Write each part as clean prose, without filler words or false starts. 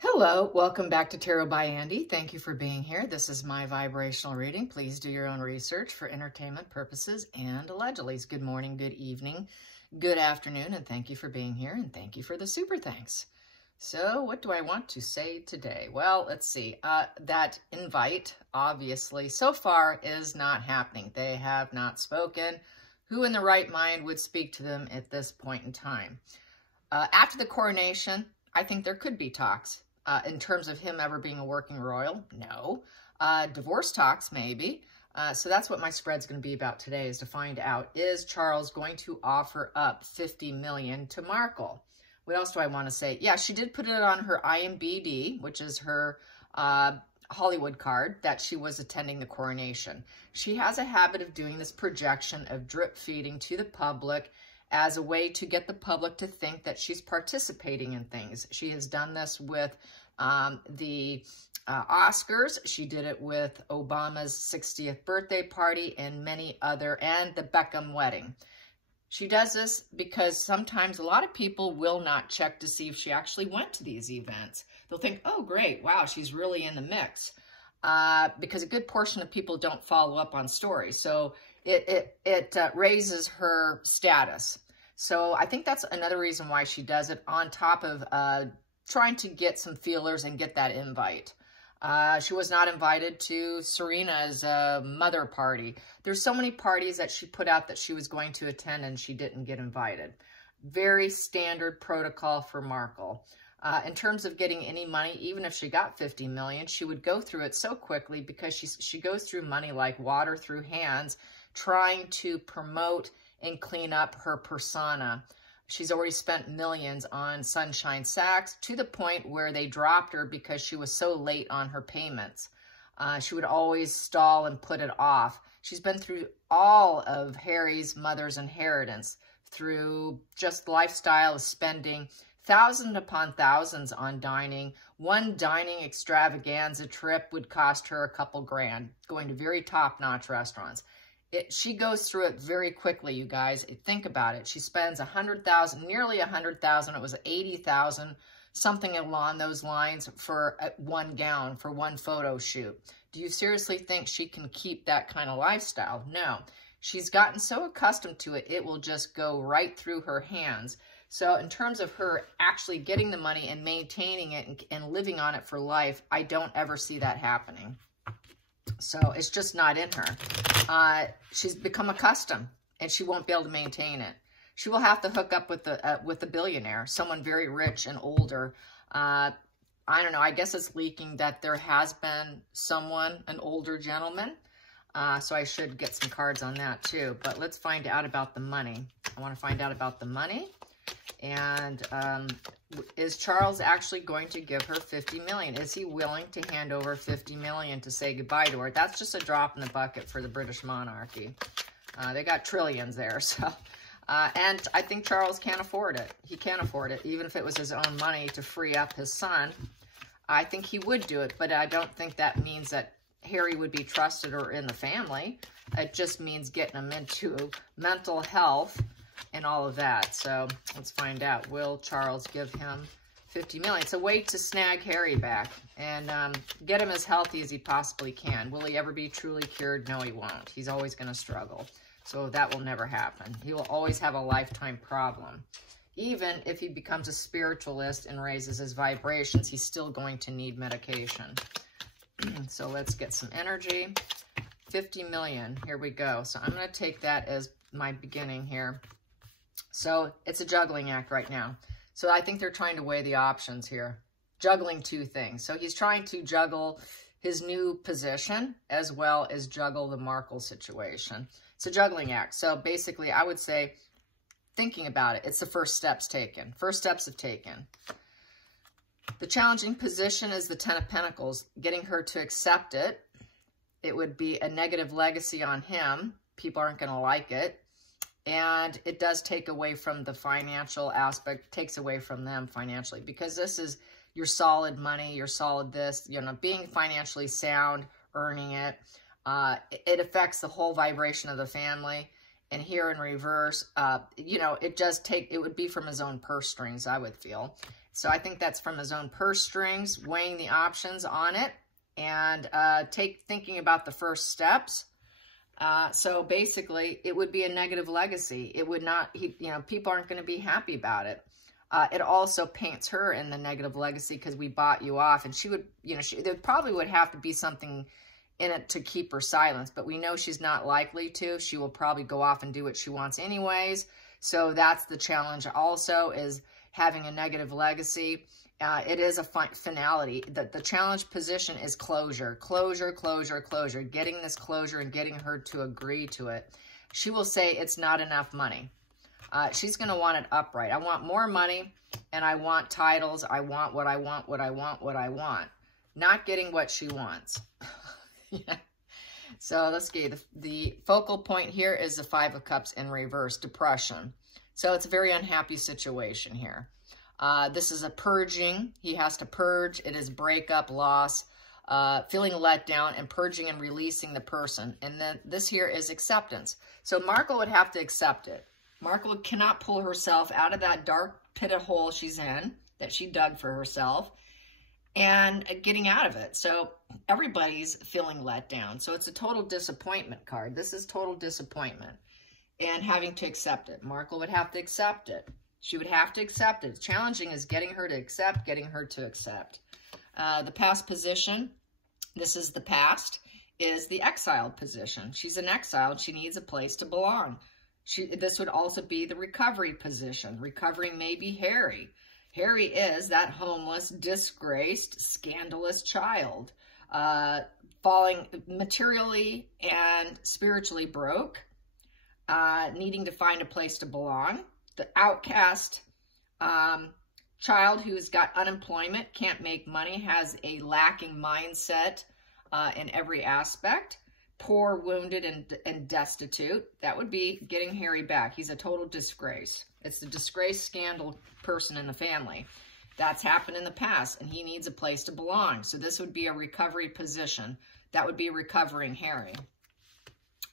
Hello, welcome back to Tarot by Andy. Thank you for being here. This is my vibrational reading. Please do your own research for entertainment purposes and allegedly. Good morning, good evening, good afternoon, and thank you for being here, and thank you for the super thanks. So what do I want to say today? Well, let's see. That invite, obviously, so far is not happening. They have not spoken. Who in the right mind would speak to them at this point in time? After the coronation, I think there could be talks. In terms of him ever being a working royal, no. Divorce talks, maybe. So that's what my spread's going to be about today, is to find out, is Charles going to offer up $50 million to Markle? What else do I want to say? Yeah, she did put it on her IMBD, which is her Hollywood card, that she was attending the coronation. She has a habit of doing this projection of drip feeding to the public as a way to get the public to think that she's participating in things. She has done this with the Oscars. She did it with Obama's 60th birthday party and many other, and the Beckham wedding. She does this because sometimes a lot of people will not check to see if she actually went to these events. They'll think, oh, great, wow, she's really in the mix. Because a good portion of people don't follow up on stories. So it raises her status. So I think that's another reason why she does it, on top of trying to get some feelers and get that invite. She was not invited to Serena's mother party. There's so many parties that she put out that she was going to attend and she didn't get invited. Very standard protocol for Markle. In terms of getting any money, even if she got $50 million, she would go through it so quickly because she goes through money like water through hands, trying to promote and clean up her persona. She's already spent millions on Sunshine Sacks, to the point where they dropped her because she was so late on her payments. She would always stall and put it off. She's been through all of Harry's mother's inheritance, through just lifestyle of spending thousands upon thousands on dining. One dining extravaganza trip would cost her a couple grand, going to very top-notch restaurants. She goes through it very quickly, you guys. Think about it. She spends $100,000, nearly $100,000. It was $80,000, something along those lines, for one gown, for one photo shoot. Do you seriously think she can keep that kind of lifestyle? No. She's gotten so accustomed to it, it will just go right through her hands. So in terms of her actually getting the money and maintaining it and living on it for life, I don't ever see that happening. So it's just not in her. She's become accustomed, and she won't be able to maintain it. She will have to hook up with the billionaire, someone very rich and older. I don't know. I guess it's leaking that there has been someone, an older gentleman. So I should get some cards on that too. But let's find out about the money. I want to find out about the money. And is Charles actually going to give her $50 million? Is he willing to hand over $50 million to say goodbye to her? That's just a drop in the bucket for the British monarchy. They got trillions there. So, and I think Charles can't afford it. He can't afford it. Even if it was his own money to free up his son, I think he would do it. But I don't think that means that Harry would be trusted or in the family. It just means getting him into mental health and all of that. So let's find out. Will Charles give him $50 million? It's a way to snag Harry back and get him as healthy as he possibly can. Will he ever be truly cured? No, he won't. He's always going to struggle. So that will never happen. He will always have a lifetime problem. Even if he becomes a spiritualist and raises his vibrations, he's still going to need medication. So let's get some energy. $50 million. Here we go. So I'm going to take that as my beginning here. So it's a juggling act right now. So I think they're trying to weigh the options here. Juggling two things. So he's trying to juggle his new position as well as juggle the Markle situation. It's a juggling act. So basically, I would say, thinking about it, it's the first steps taken. First steps have taken. The challenging position is the Ten of Pentacles. Getting her to accept it. It would be a negative legacy on him. People aren't going to like it. And it does take away from the financial aspect, takes away from them financially, because this is your solid money, your solid this, you know, being financially sound, earning it. It affects the whole vibration of the family. And here in reverse, you know, it does take, it would be from his own purse strings, I would feel. So I think that's from his own purse strings, weighing the options on it, and thinking about the first steps. So basically, it would be a negative legacy. It would not, people aren't going to be happy about it. It also paints her in the negative legacy because we bought you off. And she would, there probably would have to be something in it to keep her silence. But we know she's not likely to. She will probably go off and do what she wants anyways. So that's the challenge also, is having a negative legacy. It is a finality. The challenge position is closure, closure, closure, closure. Getting this closure and getting her to agree to it. She will say it's not enough money. She's going to want it upright. I want more money, and I want titles. I want what I want, what I want, what I want. Not getting what she wants. Yeah. So let's see. The focal point here is the Five of Cups in reverse, depression. So it's a very unhappy situation here. This is a purging. He has to purge. It is breakup, loss, feeling let down, and purging and releasing the person. And then this here is acceptance. So Markle would have to accept it. Markle cannot pull herself out of that dark pit of hole she's in, that she dug for herself, and getting out of it. So everybody's feeling let down. So it's a total disappointment card. This is total disappointment and having to accept it. Markle would have to accept it. She would have to accept it. Challenging is getting her to accept, getting her to accept. The past position, this is the past, is the exiled position. She's an exile and she needs a place to belong. This would also be the recovery position. Recovering may be Harry. Harry is that homeless, disgraced, scandalous child, falling materially and spiritually broke, needing to find a place to belong. The outcast child who's got unemployment, can't make money, has a lacking mindset in every aspect. Poor, wounded, and destitute. That would be getting Harry back. He's a total disgrace. It's the disgrace scandal person in the family. That's happened in the past, and he needs a place to belong. So this would be a recovery position. That would be recovering Harry.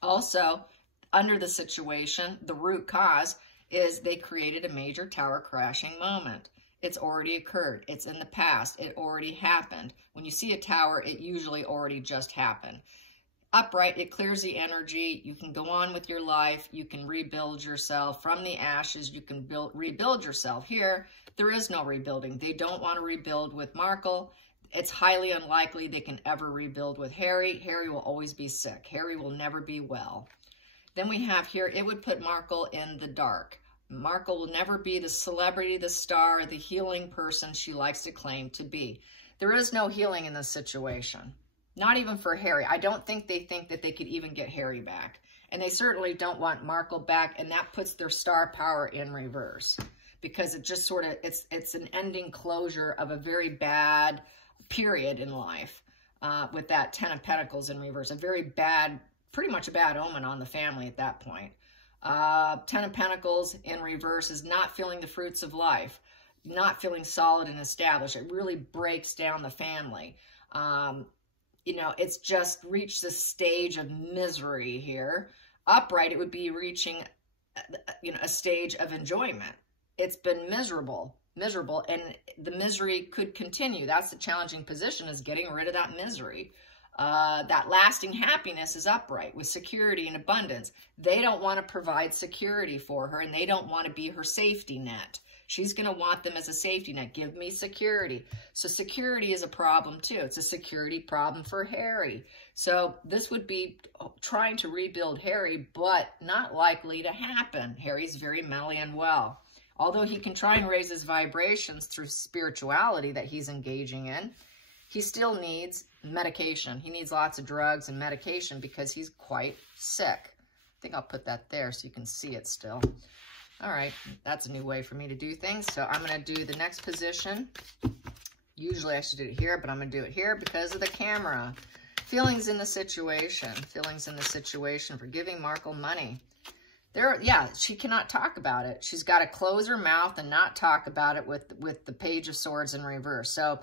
Also, under the situation, the root cause is they created a major tower crashing moment. It's already occurred. It's in the past. It already happened. When you see a tower, it usually already just happened. Upright, it clears the energy. You can go on with your life. You can rebuild yourself from the ashes. You can rebuild yourself. Here, there is no rebuilding. They don't want to rebuild with Markle. It's highly unlikely they can ever rebuild with Harry. Harry will always be sick. Harry will never be well. Then we have here, it would put Markle in the dark. Markle will never be the celebrity, the star, the healing person she likes to claim to be. There is no healing in this situation. Not even for Harry. I don't think they think that they could even get Harry back. And they certainly don't want Markle back, and that puts their star power in reverse. Because it just sort of, it's an ending closure of a very bad period in life with that Ten of Pentacles in reverse. A very bad, pretty much a bad omen on the family at that point. Ten of Pentacles in reverse is not feeling the fruits of life. Not feeling solid and established. It really breaks down the family. It's just reached this stage of misery here. Upright, it would be reaching, a stage of enjoyment. It's been miserable, and the misery could continue. That's the challenging position, is getting rid of that misery. That lasting happiness is upright with security and abundance. They don't want to provide security for her, and they don't want to be her safety net. She's going to want them as a safety net. Give me security. So security is a problem too. It's a security problem for Harry. So this would be trying to rebuild Harry, but not likely to happen. Harry's very mentally unwell. Although he can try and raise his vibrations through spirituality that he's engaging in, he still needs medication. He needs lots of drugs and medication because he's quite sick. I think I'll put that there so you can see it still. All right, that's a new way for me to do things. So I'm going to do the next position. Usually I should do it here, but I'm going to do it here because of the camera. Feelings in the situation. Feelings in the situation for giving Markle money. She cannot talk about it. She's got to close her mouth and not talk about it with the Page of Swords in reverse. So,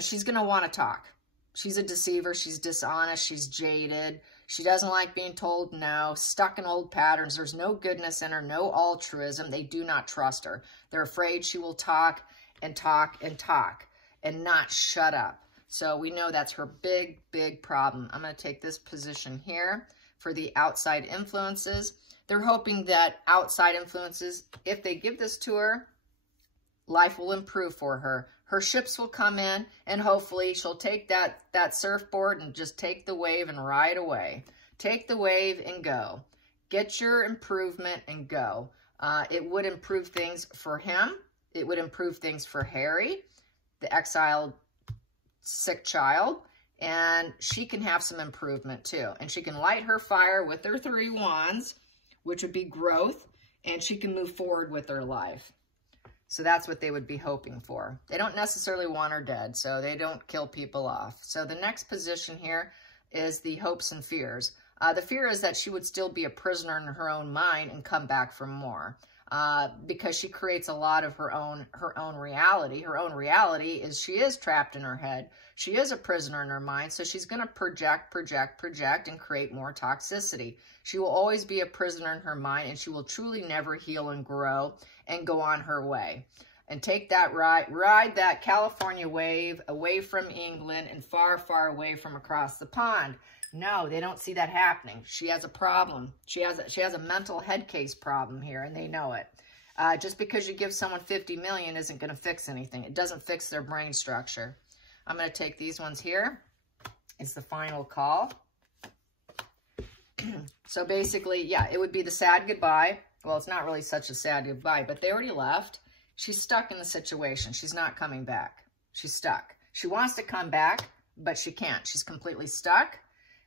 she's going to want to talk. She's a deceiver. She's dishonest. She's jaded. She doesn't like being told no, stuck in old patterns. There's no goodness in her, no altruism. They do not trust her. They're afraid she will talk and talk and talk and not shut up. So we know that's her big, big problem. I'm going to take this position here for the outside influences. They're hoping that outside influences, if they give this to her, life will improve for her. Her ships will come in, and hopefully she'll take that surfboard and just take the wave and ride away. Take the wave and go. Get your improvement and go. It would improve things for him. It would improve things for Harry, the exiled sick child, and she can have some improvement too. And she can light her fire with her 3 wands, which would be growth, and she can move forward with her life. So that's what they would be hoping for. They don't necessarily want her dead, so they don't kill people off. So the next position here is the hopes and fears. The fear is that she would still be a prisoner in her own mind and come back for more. Because she creates a lot of her own reality. Her own reality is she is trapped in her head. She is a prisoner in her mind, so she's going to project, and create more toxicity. She will always be a prisoner in her mind, and she will truly never heal and grow and go on her way. And take that ride that California wave away from England and far, far away from across the pond. No, they don't see that happening. She has a problem. She has a mental head case problem here, and they know it. Just because you give someone 50 million isn't going to fix anything. It doesn't fix their brain structure. I'm going to take these ones here. It's the final call. So basically, yeah, it would be the sad goodbye. Well, it's not really such a sad goodbye, but they already left. She's stuck in the situation. She's not coming back. She's stuck. She wants to come back, but she can't. She's completely stuck.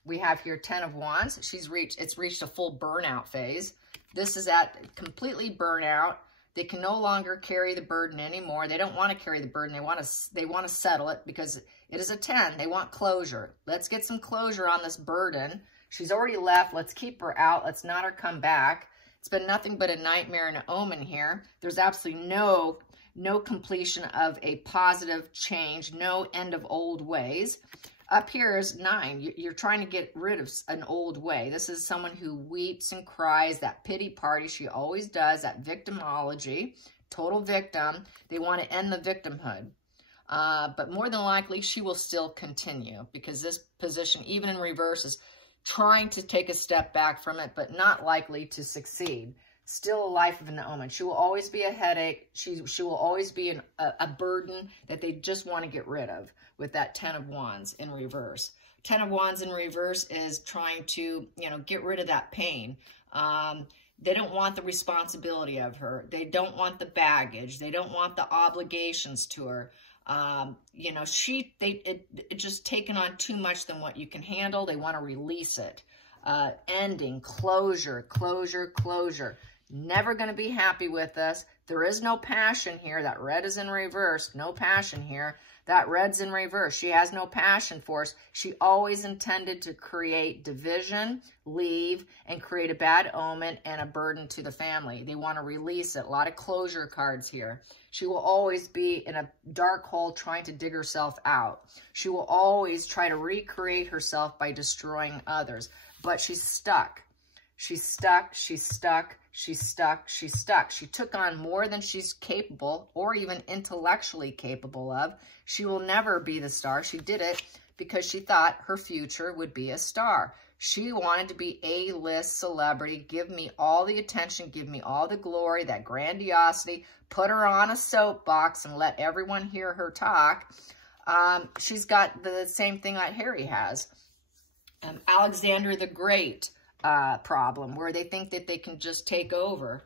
We have here 10 of Wands. It's reached a full burnout phase. This is at completely burnout. They can no longer carry the burden anymore. They don't want to carry the burden. They want to settle it because it is a 10. They want closure. Let's get some closure on this burden. She's already left. Let's keep her out. Let's not her come back. It's been nothing but a nightmare and an omen here. There's absolutely no completion of a positive change, no end of old ways. Up here is 9. You're trying to get rid of an old way. This is someone who weeps and cries, that pity party she always does, that victimology, total victim. They want to end the victimhood. But more than likely, she will still continue because this position, even in reverse, is trying to take a step back from it, but not likely to succeed. Still a life of an omen. She will always be a headache. She will always be a burden that they just want to get rid of with that 10 of Wands in reverse. 10 of Wands in reverse is trying to, get rid of that pain. They don't want the responsibility of her. They don't want the baggage. They don't want the obligations to her. It just taken on too much than what you can handle. They want to release it. Ending, closure. Never going to be happy with us. There is no passion here. That red is in reverse. No passion here. That red's in reverse. She has no passion for us. She always intended to create division, leave, and create a bad omen and a burden to the family. They want to release it. A lot of closure cards here. She will always be in a dark hole trying to dig herself out. She will always try to recreate herself by destroying others. But she's stuck. She's stuck. She took on more than she's capable or even intellectually capable of. She will never be the star. She did it because she thought her future would be a star. She wanted to be a A-list celebrity. Give me all the attention. Give me all the glory, that grandiosity. Put her on a soapbox and let everyone hear her talk. She's got the same thing that Harry has. Alexander the Great problem, where they think that they can just take over,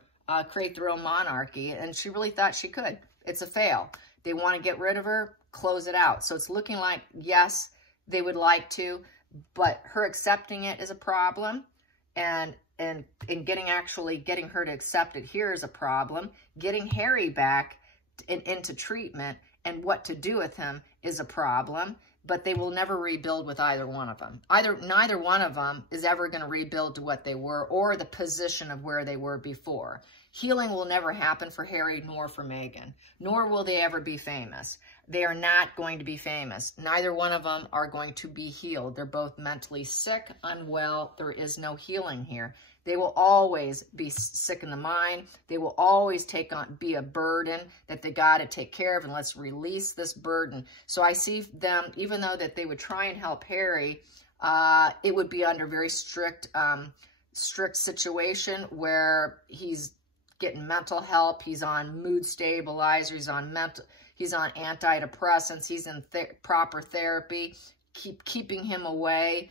create their own monarchy, and she really thought she could. It's a fail. They want to get rid of her, close it out. So it's looking like, yes, they would like to, but her accepting it is a problem, and getting her to accept it here is a problem. Getting Harry back into treatment and what to do with him is a problem. But they will never rebuild with either one of them. Neither one of them is ever going to rebuild to what they were or the position of where they were before. Healing will never happen for Harry nor for Meghan, nor will they ever be famous. They are not going to be famous. Neither one of them are going to be healed. They're both mentally sick, unwell. There is no healing here. They will always be sick in the mind. They will always be a burden that they got to take care of, and let's release this burden. So I see them, even though that they would try and help Harry, it would be under very strict situation where he's getting mental help. He's on mood stabilizer. He's on antidepressants. He's in proper therapy. Keeping him away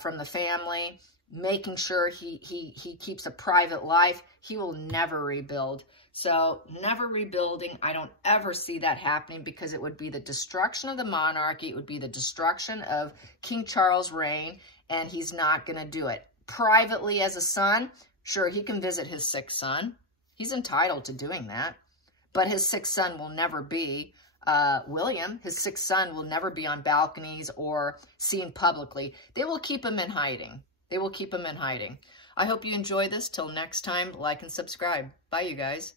from the family, making sure he keeps a private life. He will never rebuild. So never rebuilding. I don't ever see that happening, because it would be the destruction of the monarchy. It would be the destruction of King Charles' reign, and he's not going to do it. Privately as a son, sure, he can visit his sick son. He's entitled to doing that. But his sick son will never be William. His sick son will never be on balconies or seen publicly. They will keep him in hiding. They will keep him in hiding. I hope you enjoy this. Till next time, like and subscribe. Bye, you guys.